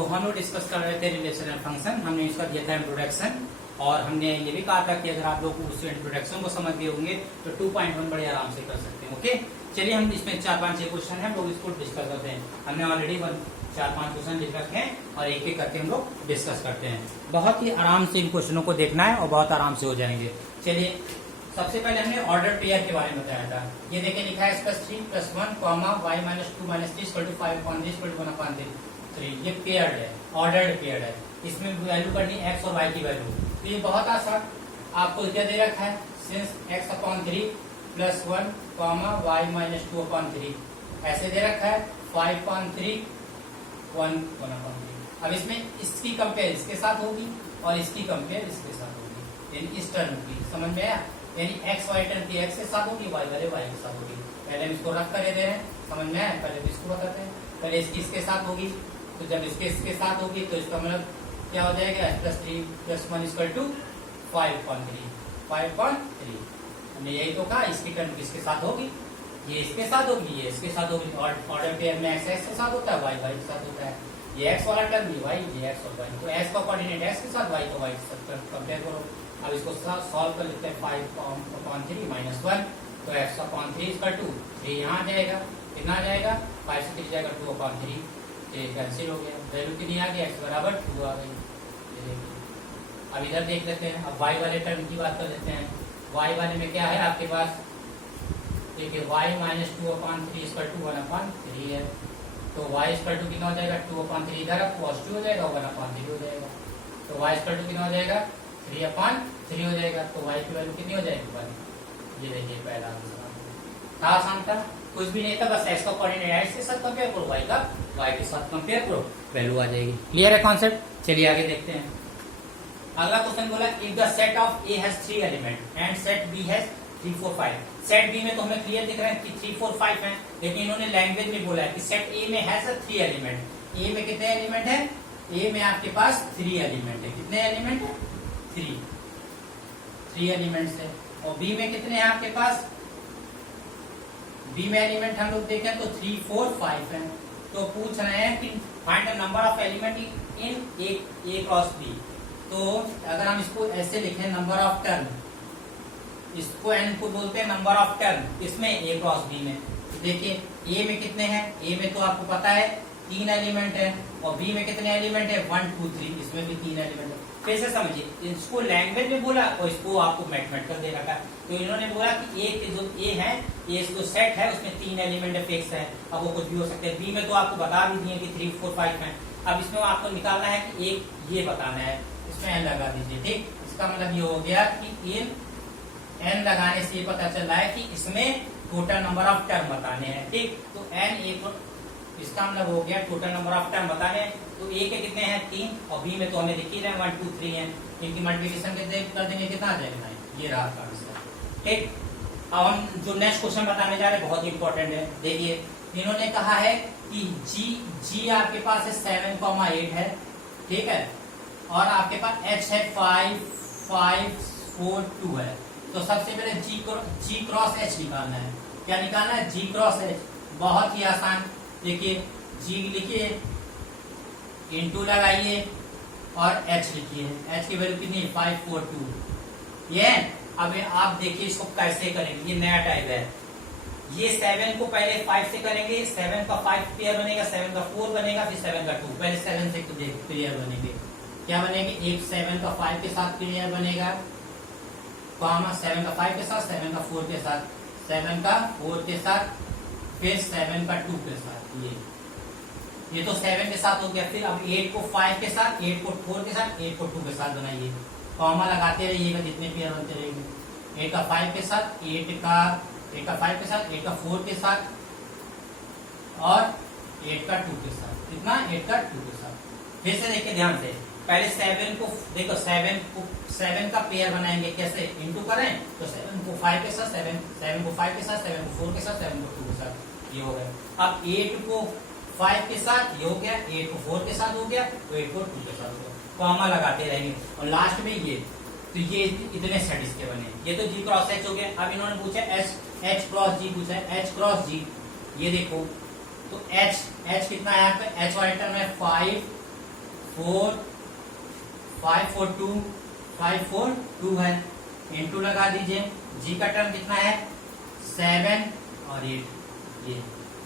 तो हम लोग डिस्कस कर रहे थे रिलेशनल फंक्शन। हमने इसका दिया था इंट्रोडक्शन और हमने ये भी कहा था कि अगर आप लोग उस इंट्रोडक्शन को समझ गए होंगे तो 2.1 बड़े आराम से कर सकते हैं। ओके, चलिए हम इसमें 4-5 क्वेश्चन है, हम लोग इसको डिस्कस करते हैं। हमने ऑलरेडी 4-5 क्वेश्चन लिख रखे हैं और एक एक करके हम लोग डिस्कस करते हैं। बहुत ही आराम से इन क्वेश्चनों को देखना है और बहुत आराम से हो जाएंगे। चलिए, सबसे पहले हमने ऑर्डर पेयर के बारे में बताया था। ये देखिए लिखा है x+3+1, y -2 -3 = 5/3 = 1/3। ये पेयर्ड है, ऑर्डर्ड पेयर्ड है। इसमें वैल्यू करनी है x और y की वैल्यू। तो ये बहुत आसान, आपको क्या दे रखा है, सिंस x/3 +1, y -2/3 ऐसे दे रखा है 5/3 1/3। अब इसमें इसकी कंपेयर इसके साथ होगी और इसकी कंपेयर इसके साथ होगी, यानी इस टर्म की। समझ में आया? यानी x y टर्म की x के साथ होगी, y वाले y के साथ होगी। पहले हम इसको रख कर दे रहे हैं, समझ में आया? पहले इसको बताते हैं। पहले इसकी इसके साथ होगी, तो जब इसके साथ होगी तो इसका मतलब क्या हो जाएगा, x+3+1 = 5/3। हमने यही तो कहा, इसकी टर्म किसके साथ होगी, ये इसके साथ होगी, ये इसके साथ होगी। ऑर्डर पेयर में x के साथ होता है, y के साथ होता है। ये x वाला टर्म ये y, ये x और y। तो x का कोऑर्डिनेट x के साथ, y का y के साथ कंपेयर करो। अब इसको सॉल्व कर लेते हैं। 5/3 -1, तो x/3 = 3 यहाँ आ जाएगा। कितना आ जाएगा, 5 से 3 जाएगा 2/3। ये कैंसिल हो गया, वैल्यू कितनी आ गई, x = 2 आ गई। अब इधर देख लेते हैं। अब y वाले टर्म की बात कर लेते हैं। y वाले में क्या है आपके पास, देखिए y -2/3 = 1/3 है। तो y = कितना हो जाएगा, 2/3 इधर पॉजिटिव हो जाएगा, 1/3 हो जाएगा। तो y = कितना हो जाएगा, 3/3 हो जाएगा। तो y की वैल्यू कितनी हो जाएगी, 1। ये देखिए पहला आंसर था, आसान था, कुछ भी नहीं था, बस x का कोऑर्डिनेट x के साथ कंपेयर करो, y का y के साथ कंपेयर करो, वैल्यू आ जाएगी। क्लियर है कॉन्सेप्ट? चलिए आगे देखते हैं। अगला क्वेश्चन बोला, if the set of A has 3 element and set B has 3 4 5। Set B में तो हमें क्लियर दिख रहा है कि 3 4 5 है, लेकिन इन्होंने लैंग्वेज में बोला है कि सेट A में हैज 3 एलिमेंट। A में कितने एलिमेंट है, A में आपके पास 3 एलिमेंट है। कितने एलिमेंट है, 3 एलिमेंट्स है। और B में कितने हैं आपके पास, B में एलिमेंट हम लोग देखें तो 3 4 5 है। तो पूछ रहे हैं कि find the number of element in A cross B। तो अगर हम इसको ऐसे लिखें, नंबर ऑफ टर्म, इसको n को बोलते हैं नंबर ऑफ टर्म, इसमें A क्रॉस B में। तो देखिए A में कितने हैं, A में तो आपको पता है 3 एलिमेंट है, और B में कितने एलिमेंट है, 1 2 3, इसमें भी 3 एलिमेंट है। कैसे समझिए, इसको लैंग्वेज में बोला और इसको आपको मैथमेटिकल दे रखा है। तो इन्होंने बोला कि A के जो A है, ये जो सेट है उसमें 3 एलिमेंट फिक्स है। अब वो कुछ भी हो सकते हैं। B में तो आपको बता भी दिए कि 3 4 5 है। अब इसमें आपको निकालना है कि एक ये बताना है, इसमें n लगा दीजिए। ठीक, इसका मतलब ये हो गया कि इन n लगाने से ये पता चल रहा है कि इसमें टोटल नंबर ऑफ टर्म बताने हैं। ठीक, तो n एक, इसका मतलब हो गया टोटल नंबर ऑफ टर्म बताने हैं। तो A के कितने हैं, 3, और B में तो हमें दिख ही रहे हैं 1 2 3 है। इनकी मल्टीप्लिकेशन कर देंगे, कितना आ जाएगा, ये रहा आपका आंसर। ठीक, अब हम जो नेक्स्ट क्वेश्चन बताने जा रहे हैं बहुत इंपॉर्टेंट है। देखिए इन्होंने कहा है कि G आपके पास है 7,8 है, ठीक है, और आपके पास H है 5 5 4 2 है। तो सबसे पहले G क्रॉस H निकालना है। क्या निकालना है, G क्रॉस H। बहुत ही आसान, देखिए G लिखिए, इनटू लगाइए और H लिखिए। H की वैल्यू कितनी, 5 4 2। ये अब आप देखिए इसको कैसे करेंगे, ये नया टाइप है। ये 7 को पहले 5 से करेंगे, 7 का 5 पेयर बनेगा, 7 का 4 बनेगा, फिर 7 का 2। पहले 7 से पेयर बनेंगे। क्या बनेंगे, एक 7 का 5 के साथ पेयर बनेगा, 7 का 5 के साथ, 7 का 4 के साथ, 7 का 4 के साथ, फिर 7 का 2 के साथ। ये तो 7 के साथ हो गया। फिर अब 8 को 5 के साथ, 8 को 4 के साथ, 8 को 2 के साथ बनाइए। कॉमा लगाते रहिएगा जितने पेयर बनते रहेंगे। 8 का 5 के साथ, 8 का 5 के साथ, 8 का 4 के साथ, और 8 का 2 के साथ। कितना, 8 का 2 के साथ। फिर से देखिए ध्यान से, पहले 7 को देखो, 7 का पेयर बनाएंगे कैसे, इंटू करें तो 7 को 5 के साथ, 7 को 5 के साथ, 7 को 4 के साथ, 7 को 2 के साथ, ये हो गया। अब 8 को 5 के साथ ये हो गया, 8 को 4 के साथ हो गया, तो 8 को 2 के साथ हो गया। कॉमा लगाते रहेंगे और लास्ट में ये, तो ये इतने सेट इसके बने। ये तो G क्रॉस H हो गया। अब इन्होंने पूछा H क्रॉस G पूछा है, H क्रॉस G। ये देखो तो H कितना है यहाँ पे, H वाले टर्म है 5 4 5 4 2 5 4 2 है, इंटू लगा दीजिए। जी का टर्म कितना है 7 और 8, ये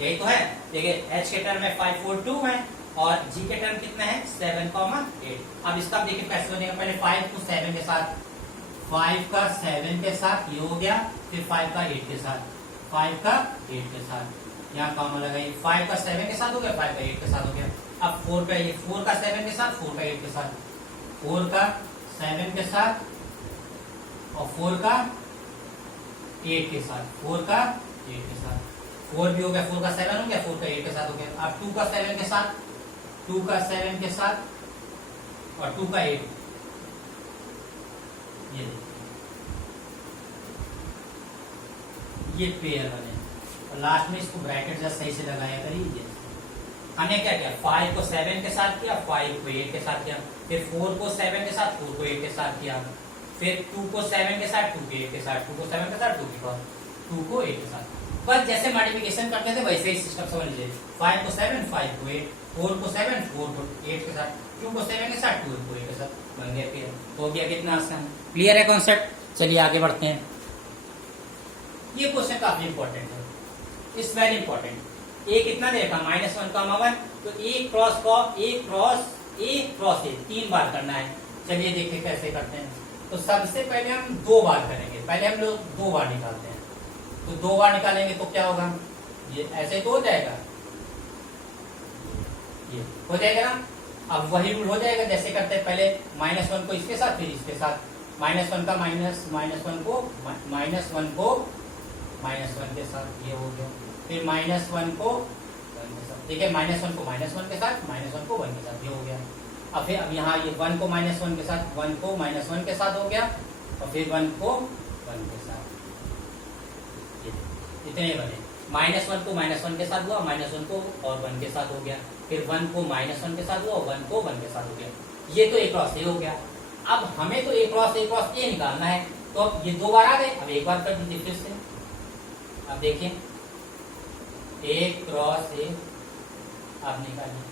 यही तो है। देखिए एच के टर्म में 5 4 2 है और जी के टर्म कितना है 7,8। अब इसका देखिए कैसे बनेगा, पहले 5 को 7 के साथ, 5 का 7 के साथ ये हो गया, फिर 5 का 8 के साथ, 5 का 8 के साथ, यहाँ कॉमा लगाइए। 5 का 7 के साथ हो गया, 5 का 8 के साथ हो गया। अब 4 का 7 के साथ, 4 का 8 के साथ, 4 का 7 के साथ और 4 का 8 के साथ, 4 का 8 के साथ, 4 भी हो गया, 4 का 7 हो गया, 4 का 8 के साथ हो गया। अब 2 का 7 के साथ, 2 का 7 के साथ और 2 का 8, ये पेयर बने और लास्ट में इसको ब्रैकेट जस्ट सही से लगाया करिए। हमने क्या किया, 5 को 7 के साथ किया, 5 को 8 के साथ किया, फिर 4 को 7 के साथ, 4 को 8 के साथ किया, फिर 2 को 7 के साथ, 2 को 8 के साथ, 2 को 7 के साथ, 2 को 8 के साथ। बस जैसे मल्टीप्लिकेशन करते थे वैसे ही सिस्टम समझ लीजिए। 5 को 7, 5 को 8, 4 को 7, 4 को 8 के साथ, 2 को 7 के साथ, 2 को 8 के साथ, बन गया पेयर। हो गया कितना आसान, क्लियर है कॉन्सेप्ट। चलिए आगे बढ़ते हैं। ये क्वेश्चन काफी इंपॉर्टेंट है, इट्स वेरी इंपॉर्टेंट। ए कितना दे रखा -1,1, तो ए क्रॉस ए 3 बार करना है। चलिए देखिए कैसे करते हैं। तो सबसे पहले हम 2 बार करेंगे, पहले हम लोग 2 बार निकालते हैं। तो 2 बार निकालेंगे तो क्या होगा, ये ऐसे तो हो जाएगा, ये हो जाएगा ना। अब वही रूल हो जाएगा जैसे करते हैं, पहले -1 को इसके साथ, फिर इसके साथ, -1 का -1 को -1 के साथ, ये हो गया। फिर -1 को 1 के साथ, ठीक है, -1 को -1 के साथ, -1 को 1 के साथ, ये हो गया। अब फिर अब यहाँ ये 1 को -1 के साथ, 1 को -1 के साथ हो गया और फिर 1 को 1 के साथ, इतने बने। -1 को -1 के साथ हुआ, -1 को और 1 के साथ हो गया, फिर 1 को -1 के साथ हुआ, 1 को 1 के साथ हो गया। ये तो A क्रॉस A हो गया। अब हमें तो A क्रॉस A निकालना है, तो अब ये 2 बार आ गए। अब एक बार कर दीजिए फिर से। अब देखिए A क्रॉस A आप निकालिए।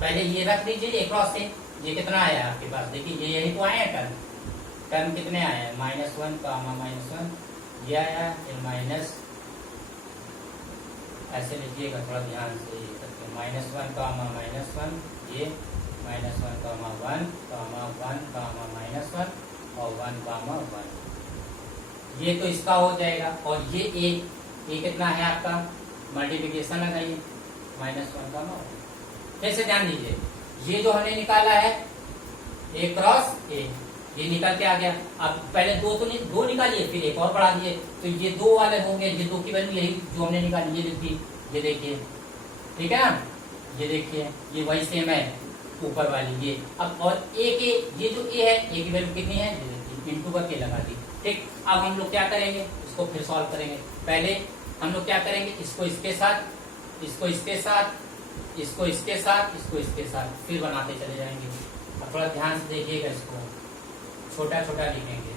पहले ये रख दीजिए A क्रॉस A। ये कितना आया आपके पास, देखिए ये यही तो आए हैं टर्म कितने आए हैं, -1 -1 ये आया, फिर माइनस, ऐसे लिखिएगा थोड़ा ध्यान से, -1 -1 ये -1 -1 -1 और 1 1, ये तो इसका हो जाएगा। और ये कितना है आपका, मल्टीप्लिकेशन लगाइए, -1 फिर से ध्यान दीजिए, ये जो हमने निकाला है A क्रॉस A, ये निकल के आ गया। अब पहले 2 निकालिए, फिर एक और बढ़ा दिए, तो ये 2 वाले होंगे। ये 2 की वैल्यू यही जो हमने निकाली, ये लिखी, ये देखिए, ठीक है ना, ये देखिए, ये वही सेम है ऊपर वाली ये। अब और A के, ये जो A है, A की वैल्यू कितनी है, ये देखिए, इंटू करके लगा दी, ठीक। अब हम लोग क्या करेंगे, इसको फिर सॉल्व करेंगे। पहले हम लोग क्या करेंगे, इसको इसके साथ, इसको इसके साथ, इसको इसके साथ, इसको इसके साथ, फिर बनाते चले जाएंगे। अब थोड़ा ध्यान से देखिएगा, इसको छोटा छोटा लिखेंगे।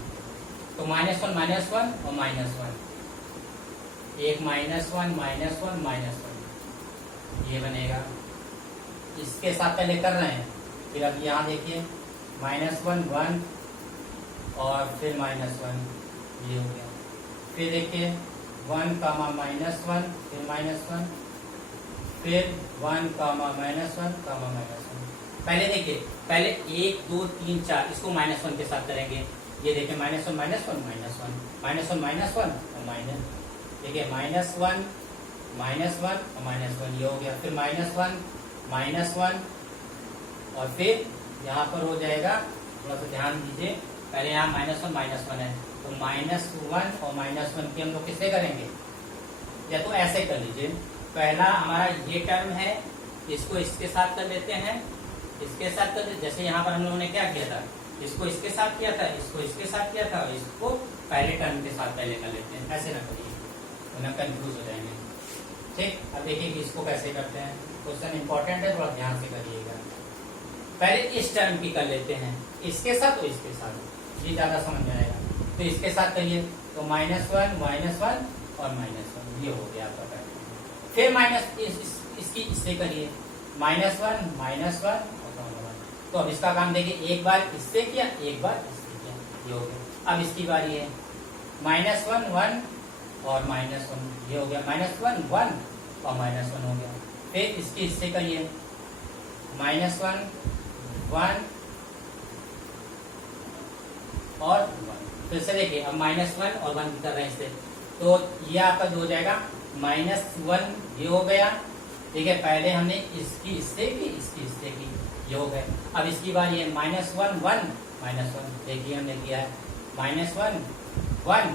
तो -1 -1 और -1, एक -1 -1 ये बनेगा। इसके साथ पहले कर रहे हैं, फिर अब यहाँ देखिए -1 1 और फिर -1, ये हो गया। फिर देखिए 1 -1 फिर -1, फिर 1 -1 पहले देखिए, पहले 1 2 3 4 इसको -1 के साथ करेंगे। ये देखिए -1 -1 -1 -1 और माइनस, देखिए -1 और -1 ये हो गया। फिर -1 और फिर यहाँ पर हो जाएगा, थोड़ा सा ध्यान दीजिए, पहले यहाँ -1 है, तो -1 और -1 की हम लोग किससे करेंगे, या तो ऐसे कर लीजिए। पहला हमारा ये टर्म है, इसको इसके साथ कर लेते हैं, इसके साथ कर, जैसे यहाँ पर हम लोगों ने क्या किया था, इसको इसके साथ किया था, इसको इसके साथ किया था, और इसको पहले टर्म के साथ पहले कर लेते हैं। ऐसे ना करिए, वरना कंफ्यूज हो जाएंगे, ठीक। अब देखिए कि इसको कैसे करते हैं, क्वेश्चन इंपॉर्टेंट है, थोड़ा ध्यान से करिएगा। पहले इस टर्म की कर लेते हैं, इसके साथ और इसके साथ, ये ज्यादा समझ में आएगा। तो इसके साथ करिए, तो -1 और -1 ये हो गया आपका पहले। फिर इसकी इससे करिए, -1 और खत्म होगा 1। तो अब इसका काम देखिए, एक बार इससे किया, एक बार इससे किया, ये हो गया। अब इसकी बारी है -1 1 और -1, ये हो गया -1 1 और -1 हो गया। फिर इसके इससे करिए -1 1 और 1। फिर से देखिए, अब -1 और 1 कर रहे हैं इससे, तो ये आपका जो हो जाएगा -1, ये हो गया। ठीक है, पहले हमने इसकी इससे की, इसकी इससे की, ये हो गए। अब इसकी बारी है -1 1 -1, देखिए हमने किया है -1 1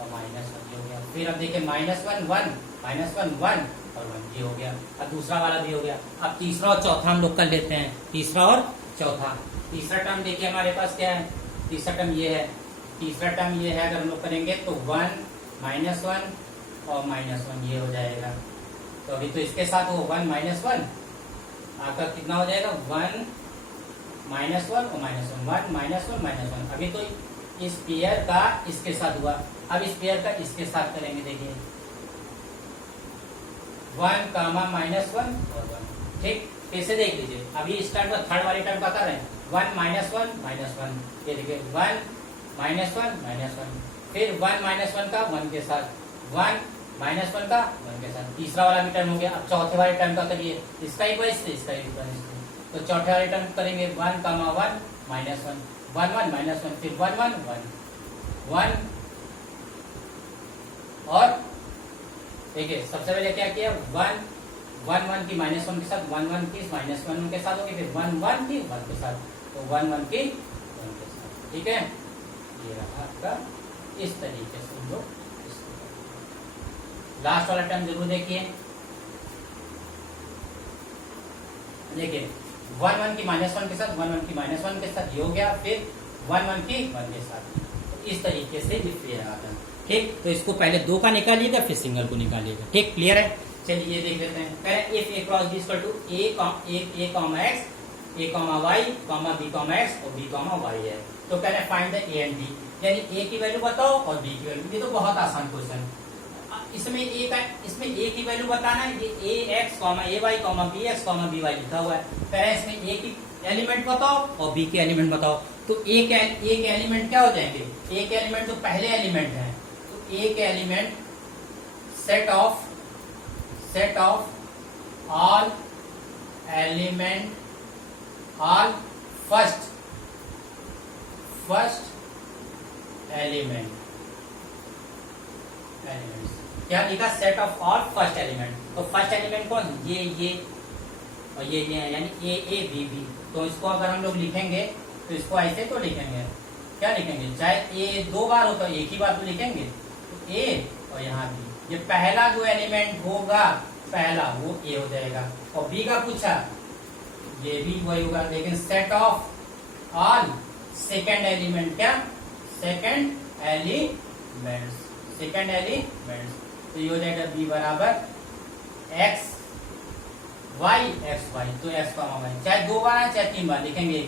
और -1, ये हो गया। फिर अब देखिए -1 1 -1 1 और 1, ये हो गया। अब दूसरा वाला भी हो गया। अब तीसरा और चौथा हम लोग कर लेते हैं, तीसरा और चौथा। तीसरा टर्म देखिए हमारे पास क्या है, तीसरा टर्म ये है, तीसरा टर्म ये है। अगर हम लोग करेंगे तो 1 -1 और -1, ये हो जाएगा। तो अभी तो इसके साथ वो 1 -1 आपका कितना हो जाएगा, 1 -1 और -1, 1 -1 -1। अभी तो इस पेयर का इसके साथ हुआ, अब इस पेयर का इसके साथ करेंगे। देखिए 1 -1 और 1। ठीक, फिर से देख लीजिए, अभी इस टर्म का थर्ड वाली टर्म का कर रहे हैं 1 -1 -1, ये देखिए 1 -1 -1, फिर 1 -1 का 1 के साथ, 1 -1 का 1 के साथ। तीसरा वाला भी टर्म हो गया। अब चौथे वाले टर्म का करिए, इसका एक बार इससे, इसका एक बार इससे। तो चौथे वाले टर्म करेंगे 1 1 -1 1 1 -1, फिर 1 1 1 1 और देखिए सबसे पहले क्या किया, 1 1 1 की -1 के साथ, 1 1 की -1 के साथ होगी, फिर 1 1 की 1 के साथ, तो 1 1 की 1 के साथ। ठीक है, ये रहा आपका, इस तरीके से हम लोग। लास्ट वाला टर्म जरूर देखिए, देखिए 1 1 की -1 के साथ, 1 1 की -1 के साथ, ये हो गया। फिर 1 1 की 1 के साथ, तो इस तरीके से ये क्लियर आता है। ठीक, तो इसको पहले 2 का निकालिएगा, फिर सिंगल को निकालिएगा। ठीक, क्लियर है। चलिए ये देख लेते हैं। कह रहे हैं if a cross b equal to a x, a, y, b, x और b, y है, तो कह रहे हैं find the a and b, यानी a की वैल्यू बताओ और b की वैल्यू। ये तो बहुत आसान क्वेश्चन। इसमें a की वैल्यू बताना है, ये ax, ay, bx, by लिखा हुआ है। कह रहे हैं इसमें a की एलिमेंट बताओ और b के एलिमेंट बताओ। तो एक एलिमेंट क्या हो जाएंगे, एक एलिमेंट तो पहले एलिमेंट है, तो एक element set of all element, all first element, क्या लिखा, set of all first element. तो फर्स्ट एलिमेंट कौन, ये और ये है, यानी a b b। तो इसको अगर हम लोग लिखेंगे तो इसको ऐसे तो लिखेंगे, क्या लिखेंगे, चाहे a 2 बार हो तो एक ही बार तो लिखेंगे, तो a और यहाँ b। ये पहला जो एलिमेंट होगा, पहला वो a हो जाएगा। और b का पूछा, ये भी वही होगा, लेकिन set of all second element, क्या सेकेंड एलिमेंट्स, तो ये हो जाएगा b बराबर x y, तो x, y, चाहे 2 बार है चाहे 3 बार लिखेंगे।